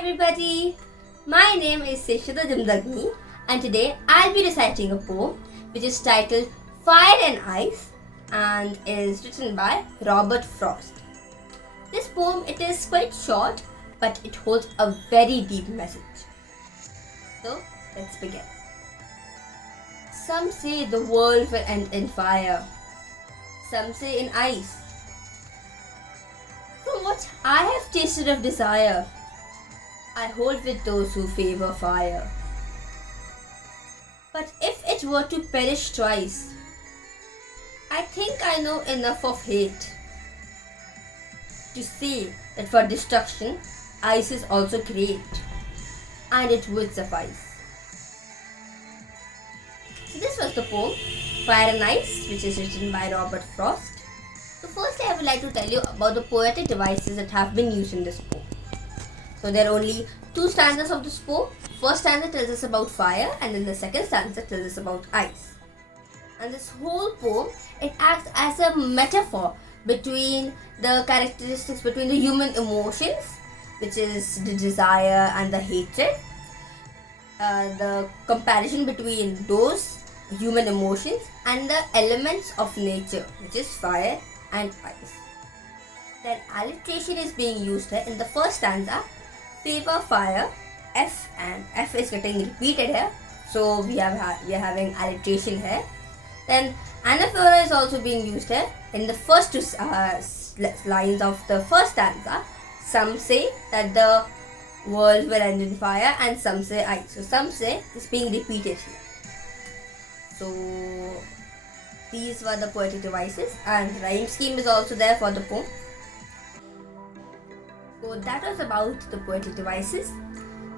everybody, my name is Sesheta Jamdagni and today I'll be reciting a poem which is titled Fire and Ice and is written by Robert Frost. This poem, it is quite short but it holds a very deep message. So let's begin. Some say the world will end in fire, some say in ice. From what I have tasted of desire, I hold with those who favor fire. But if it were to perish twice, I think I know enough of hate to say that for destruction, ice is also great, and it would suffice. So this was the poem Fire and Ice, which is written by Robert Frost. So firstly, I would like to tell you about the poetic devices that have been used in this poem. So there are only two stanzas of this poem. First stanza tells us about fire and then the second stanza tells us about ice. And this whole poem, it acts as a metaphor between the characteristics between the human emotions, which is the desire and the hatred. The comparison between those human emotions and the elements of nature, which is fire and ice. Then alliteration is being used here in the first stanza. Favor fire, F, and F is getting repeated here, so we are having alliteration here. Then anaphora is also being used here in the first two lines of the first stanza. Some say that the world will end in fire and some say ice. So some say is being repeated here. So these were the poetic devices, and rhyme scheme is also there for the poem. So that was about the poetic devices.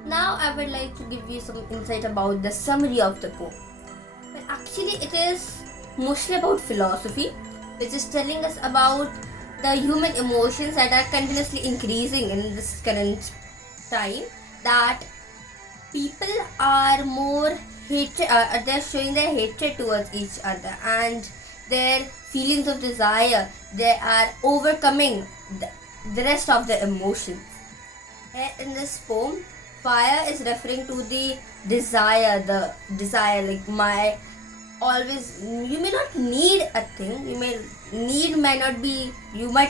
Now I would like to give you some insight about the summary of the poem. Well, actually it is mostly about philosophy, which is telling us about the human emotions that are continuously increasing in this current time, that people are more hatred, they're showing their hatred towards each other, and their feelings of desire, they are overcoming the rest of the emotions. Here in this poem, fire is referring to the desire, like my always, you may not need a thing, you might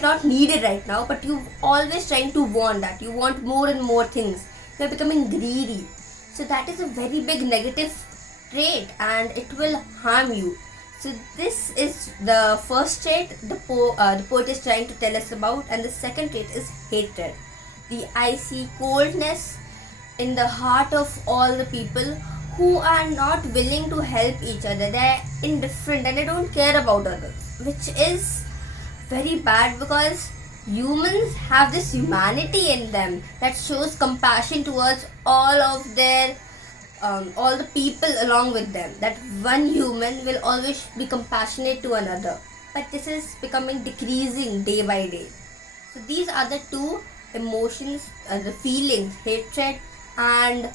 not need it right now, but you always trying to want that, you want more and more things, you are becoming greedy. So that is a very big negative trait and it will harm you. So this is the first trait the poet is trying to tell us about, and the second trait is hatred. The icy coldness in the heart of all the people who are not willing to help each other. They are indifferent and they don't care about others, which is very bad because humans have this humanity in them that shows compassion towards all of their all the people along with them, that one human will always be compassionate to another, but this is becoming decreasing day by day. So these are the two emotions, the feelings, hatred and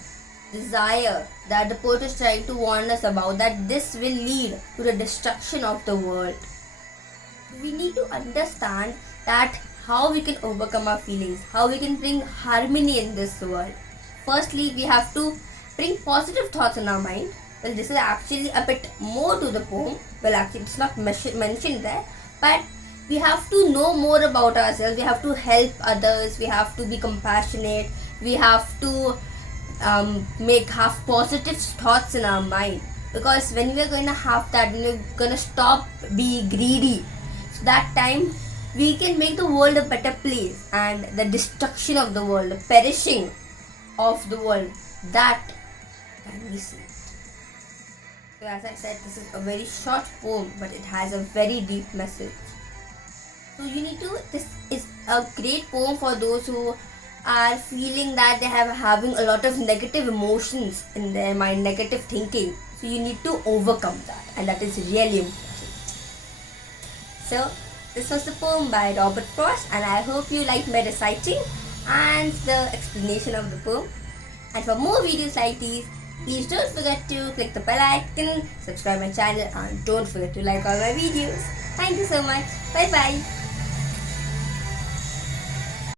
desire, that the poet is trying to warn us about, that this will lead to the destruction of the world. We need to understand that how we can overcome our feelings, how we can bring harmony in this world. Firstly, we have to bring positive thoughts in our mind. Well, this is actually a bit more to the poem. Well, actually it's not mentioned there, but we have to know more about ourselves, we have to help others, we have to be compassionate, we have to have positive thoughts in our mind, because when we are going to have that, when we're going to stop being greedy, so that time we can make the world a better place, and the destruction of the world, the perishing of the world, that can be seen. So as I said, this is a very short poem but it has a very deep message. So this is a great poem for those who are feeling that they have having a lot of negative emotions in their mind, negative thinking. So you need to overcome that, and that is really important. So this was the poem by Robert Frost, and I hope you liked my reciting and the explanation of the poem. And for more videos like these, please don't forget to click the bell icon, subscribe my channel, and don't forget to like all my videos. Thank you so much. Bye bye.